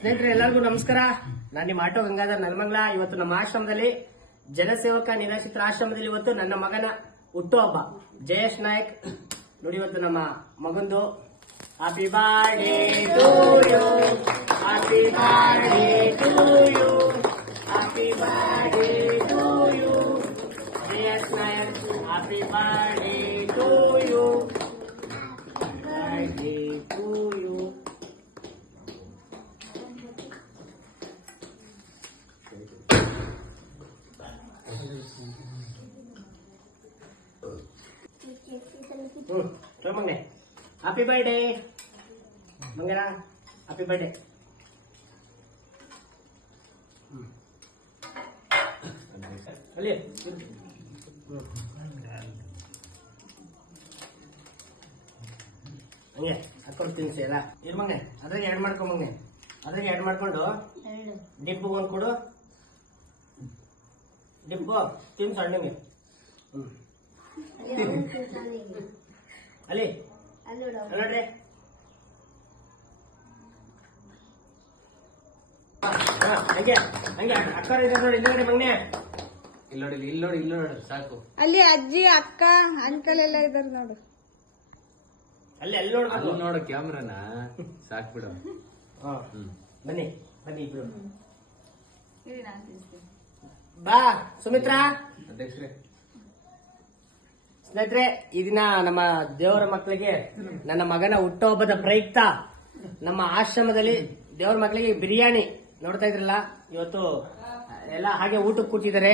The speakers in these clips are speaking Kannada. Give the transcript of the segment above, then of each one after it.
ಸ್ನೇಹಿತರೆ ಎಲ್ಲರಿಗೂ ನಮಸ್ಕಾರ. ನಾನು ನಿಮ್ಮ ಆಟೋ ಗಂಗಾಧರ್ ನಲ್ಮಂಗ್ಲ. ಇವತ್ತು ನಮ್ಮ ಆಶ್ರಮದಲ್ಲಿ ಜನಸೇವಕ ನಿರಾಶ್ರಿತರ ಆಶ್ರಮದಲ್ಲಿ ಇವತ್ತು ನನ್ನ ಮಗನ ಹುಟ್ಟುಹಬ್ಬ ಜಯೇಶ್ ನಾಯಕ್. ನೋಡಿ ಇವತ್ತು ನಮ್ಮ ಮಗಂದು happy birthday to you, happy birthday to you, happy birthday to you Jayesh Nayak, happy birthday to you, birthday to you. ಮಂಗನೆ ಹ್ಯಾಪಿ ಬರ್ಡೇ ಮಂಗನ, ಹ್ಯಾಪಿ ಬರ್ಡೇ. ಅಲ್ಲಿ ಹಂಗೆ ಹಾಕೊಂಡು ತಿನ್ಸಿ ಎಲ್ಲ ಇರ್ ಮಂಗನೆ. ಅದ್ರಾಗ ಆ್ಯಡ್ ಮಾಡ್ಕೊ ಮಂಗನೆ, ಅದ್ರಾಗ ಆ್ಯಡ್ ಮಾಡ್ಕೊಂಡು ಡಿಂಪು ಒಂದು ಕೊಡು. ಡಿಂಪು ತಿನ್ಸು ಹಣ್ಣಿಗೆ. ಅಲ್ಲಿ ನೋಡ್ರಿ ಹಂಗೆ ಹಂಗೆ ಅಕ್ಕ ಇದ್ದಾರೆ ನೋಡಿ ಹಿಂದೆ ಮಂಗನೆ. ಇಲ್ಲಿ ನೋಡಿ, ಇಲ್ಲಿ ನೋಡಿ, ಇಲ್ಲಿ ನೋಡಿ ಸಾಕು. ಅಲ್ಲಿ ಅಜ್ಜಿ ಅಕ್ಕ ಅಂಕಲ್ ಎಲ್ಲ ಇದಾರೆ ನೋಡು. ಅಲ್ಲಿ ಅಲ್ಲಿ ನೋಡ್ಬೇಕು ನೋಡು ಕ್ಯಾಮ್ರಾನ ಸಾಕ್ ಬಿಡು. ಬನ್ನಿ ಬನ್ನಿ ಇಬ್ರು ಬಾ. ಸುಮಿತ್ರಾ ಅಧ್ಯಕ್ಷರೇ, ಸ್ನೇಹಿತರೆ ಈ ದಿನ ನಮ್ಮ ದೇವರ ಮಕ್ಕಳಿಗೆ ನನ್ನ ಮಗನ ಹುಟ್ಟುಹಬ್ಬದ ಪ್ರಯುಕ್ತ ನಮ್ಮ ಆಶ್ರಮದಲ್ಲಿ ದೇವರ ಮಕ್ಕಳಿಗೆ ಬಿರಿಯಾನಿ ನೋಡ್ತಾ ಇದ್ರಲ್ಲ, ಇವತ್ತು ಎಲ್ಲ ಹಾಗೆ ಊಟಕ್ಕೆ ಕೂತಿದ್ದಾರೆ.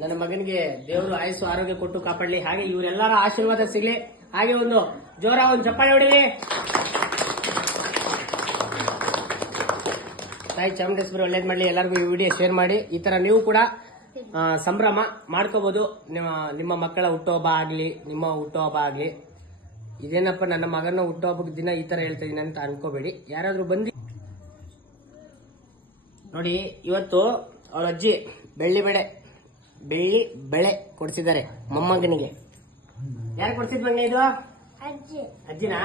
ನನ್ನ ಮಗನಿಗೆ ದೇವರು ಆಯುಸ್ಸು ಆರೋಗ್ಯ ಕೊಟ್ಟು ಕಾಪಾಡಲಿ, ಹಾಗೆ ಇವರೆಲ್ಲರ ಆಶೀರ್ವಾದ ಸಿಗ್ಲಿ. ಹಾಗೆ ಒಂದು ಜೋರ ಒಂದು ಚಪ್ಪಾಳೆ ಹೊಡಿಲಿ. ತಾಯಿ ಚಾಮುಂಡೇಶ್ವರಿ ಒಳ್ಳೇದ್ ಮಾಡ್ಲಿ. ಎಲ್ಲರಿಗೂ ಈ ವಿಡಿಯೋ ಶೇರ್ ಮಾಡಿ. ಈ ತರ ನೀವು ಕೂಡ ಸಂಭ್ರಮ ಮಾಡ್ಕೋಬಹುದು. ನಿಮ್ಮ ಮಕ್ಕಳ ಹುಟ್ಟುಹಬ್ಬ ಆಗ್ಲಿ, ನಿಮ್ಮ ಹುಟ್ಟುಹಬ್ಬ ಆಗ್ಲಿ. ಇದೇನಪ್ಪ ನನ್ನ ಮಗನ ಹುಟ್ಟುಹಬ್ಬದ ದಿನ ಈ ತರ ಹೇಳ್ತಾ ಇದೀನಿ ಅಂತ ಅನ್ಕೋಬೇಡಿ. ಯಾರಾದ್ರೂ ಬಂದಿ ನೋಡಿ, ಇವತ್ತು ಅವಳ ಅಜ್ಜಿ ಬೆಳ್ಳಿ ಬೆಳೆ ಕೊಡ್ಸಿದ್ದಾರೆ ಮೊಮ್ಮಗನಿಗೆ. ಯಾರು ಕೊಡ್ಸಿದ್ ಬಂಗ ಇದು? ಅಜ್ಜಿನಾ?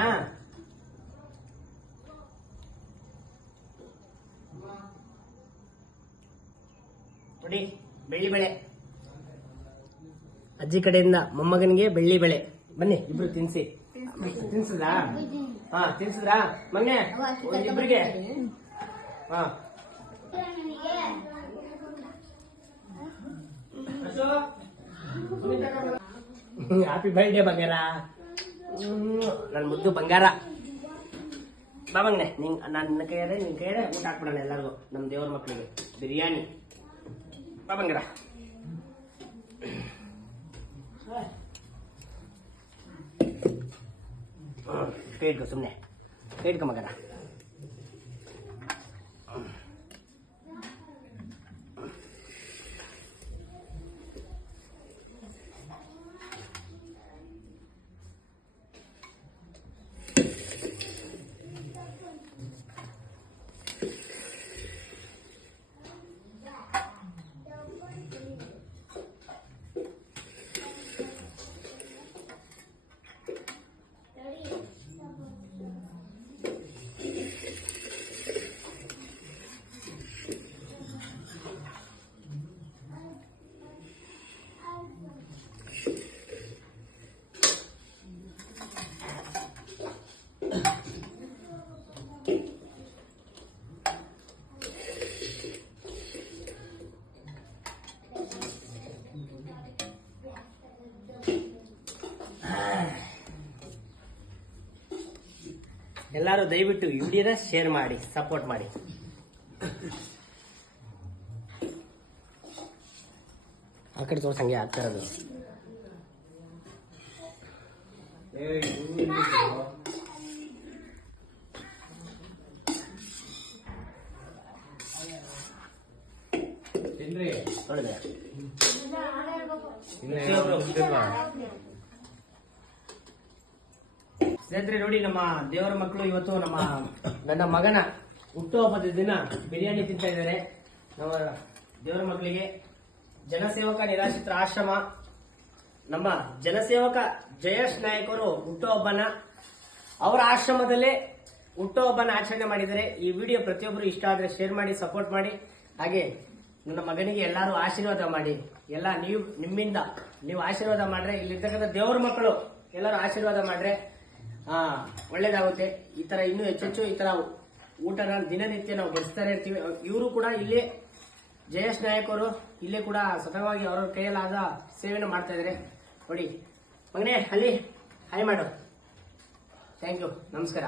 ನೋಡಿ ಬೆಳ್ಳಿ ಬೆಳೆ ಅಜ್ಜಿ ಕಡೆಯಿಂದ ಮೊಮ್ಮಗನಿಗೆ ಬೆಳ್ಳಿ ಬೆಳೆ. ಬನ್ನಿ ಇಬ್ರು ತಿನ್ಸಿ. ತಿನ್ಸಿದ್ರಾ? ಹಾ ತಿನ್ಸಿದ್ರಾ ಮೊನ್ನೆ ಇಬ್ರಿಗೆ? ಹಾ ಹ್ಯಾಪಿ ಬರ್ಡೇ ಬಂಗಾರ, ನನ್ ಮುದ್ದು ಬಂಗಾರ. ಬಾ ಬಂಗ್ನೆ, ನನ್ನ ಕೈಯಾರೆ ನಿನ್ ಕೈಯಾರೆ ಊಟ ಹಾಕ್ಬಿಡೋಣ ಎಲ್ಲರಿಗೂ, ನಮ್ ದೇವ್ರ ಮಕ್ಕಳಿಗೆ ಬಿರಿಯಾನಿ. ಬಾ ಬಂಗಾರ. ಕೈ ಇಟ್ಕೊ, ಸುಮ್ನೆ ಕೈ ಇಟ್ಕೊ ಮಗನ. ಎಲ್ಲರೂ ದಯವಿಟ್ಟು ಈ ವಿಡಿಯೋನ ಶೇರ್ ಮಾಡಿ, ಸಪೋರ್ಟ್ ಮಾಡಿ. ಆ ಕಡೆ ತೋರ್ಸಂಗೆ ಆಗ್ತಾ ಇರೋದು. ನೋಡಿದೆ ಸ್ನೇಹಿತರೆ, ನೋಡಿ ನಮ್ಮ ದೇವರ ಮಕ್ಕಳು ಇವತ್ತು ನನ್ನ ಮಗನ ಹುಟ್ಟುಹಬ್ಬದ ದಿನ ಬಿರಿಯಾನಿ ತಿಂತಾ ಇದ್ದಾರೆ. ನಮ್ಮ ದೇವರ ಮಕ್ಕಳಿಗೆ ಜನಸೇವಕ ನಿರಾಶ್ರಿತರ ಆಶ್ರಮ, ನಮ್ಮ ಜನಸೇವಕ ಜಯೇಶ್ ನಾಯಕ್ ಅವರು ಹುಟ್ಟುಹಬ್ಬನ ಅವರ ಆಶ್ರಮದಲ್ಲೇ ಹುಟ್ಟುಹಬ್ಬನ ಆಚರಣೆ ಮಾಡಿದರೆ ಈ ವಿಡಿಯೋ ಪ್ರತಿಯೊಬ್ಬರು ಇಷ್ಟ ಆದ್ರೆ ಶೇರ್ ಮಾಡಿ ಸಪೋರ್ಟ್ ಮಾಡಿ. ಹಾಗೆ ನನ್ನ ಮಗನಿಗೆ ಎಲ್ಲರೂ ಆಶೀರ್ವಾದ ಮಾಡಿ. ಎಲ್ಲ ನಿಮ್ಮಿಂದ ನೀವು ಆಶೀರ್ವಾದ ಮಾಡ್ರೆ, ಇಲ್ಲಿರ್ತಕ್ಕಂಥ ದೇವರ ಮಕ್ಕಳು ಎಲ್ಲರೂ ಆಶೀರ್ವಾದ ಮಾಡ್ರೆ ಒಳ್ಳೇದಾಗುತ್ತೆ. ಈ ತರ ಇನ್ನೂ ಹೆಚ್ಚೆಚ್ಚು ಈ ತರ ಊಟನ ದಿನನಿತ್ಯ ನಾವು ಬಡಿಸ್ತಾನೆ ಇರ್ತೀವಿ. ಇವರು ಕೂಡ ಇಲ್ಲಿ ಜಯೇಶ್ ನಾಯಕ್ ಅವರು ಇಲ್ಲೇ ಕೂಡ ಸತತವಾಗಿ ಅವ್ರವ್ರ ಕೈಯಲ್ಲಾದ ಸೇವೆನ ಮಾಡ್ತಾ ಇದಾರೆ ನೋಡಿ. ಮಗನೇ ಅಲ್ಲಿ ಹಾಯ್ ಮಾಡು. ಥ್ಯಾಂಕ್ ಯು, ನಮಸ್ಕಾರ.